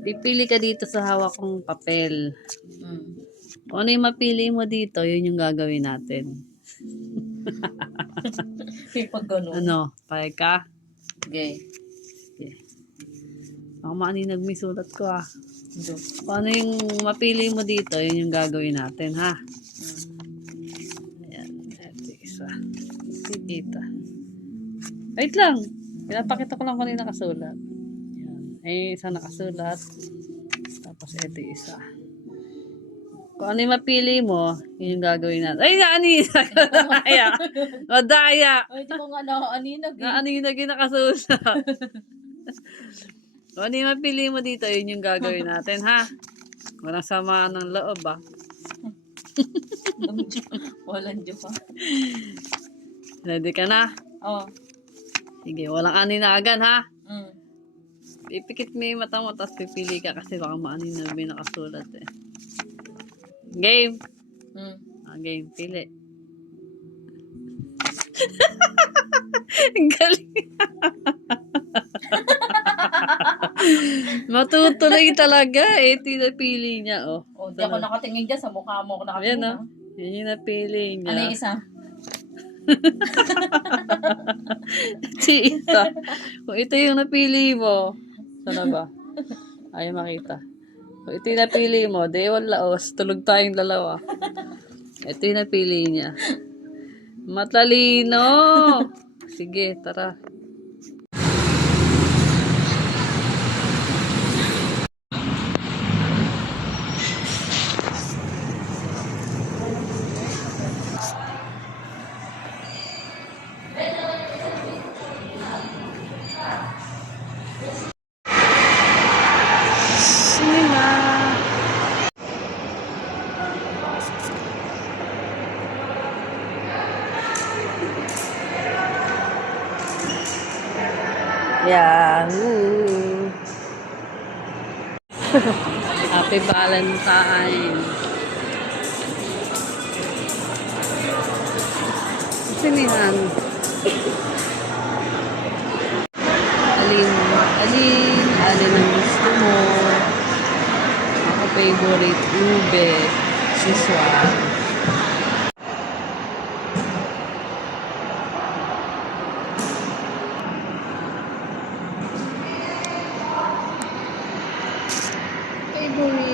Pipili ka dito sa hawak kong papel. Kung ano yung mapili mo dito, yun yung gagawin natin. Pag ganun. Ano? Payag ka? Okay. Ako maaninag may sulat ko ah. Do. Kung ano yung mapili mo dito, yun yung gagawin natin ha. Ayan. Ito isa. Tita. Wait lang. Pinapakita ko lang kung ano yung nakasulat. Ayan. Ay, isa nakasulat. Tapos ito isa. Kung ano yung mapili mo, yun yung gagawin natin. Ay, naaninag! Daya! Madaya! Ay, di ko nga nakaaninag eh. Naaninag yung nakasulat. Kung ano yung mapili mo dito, yun yung gagawin natin, ha? Walang sama ng loob, ah. Walang joke ha. Ready ka na? Oo. Sige, walang aninagan, ha? Mm. Ipikit mo yung mata mo, tapos pipili ka kasi baka maaninag may nakasulat, eh. Game! Game, pili. Ang galing. Matutuloy talaga eh. Ito yung napili niya, oh. O, di ako nakatingin dyan. Sa mukha mo ako nakatingin. Ayan, oh. Yan yung napili niya. Ano yung isa? Si isa. Kung ito yung napili mo, sana ba? Ayaw makita. Kung ito yung napili mo, di wala, oh. Tulog tayong dalawa. Ito yung napili niya. Matalino! Sige, tara. Sige na. Yahoo! Happy Valentine! Sinihan. Alin ang gusto mo. Ako favorite ube. Siswan. Favorite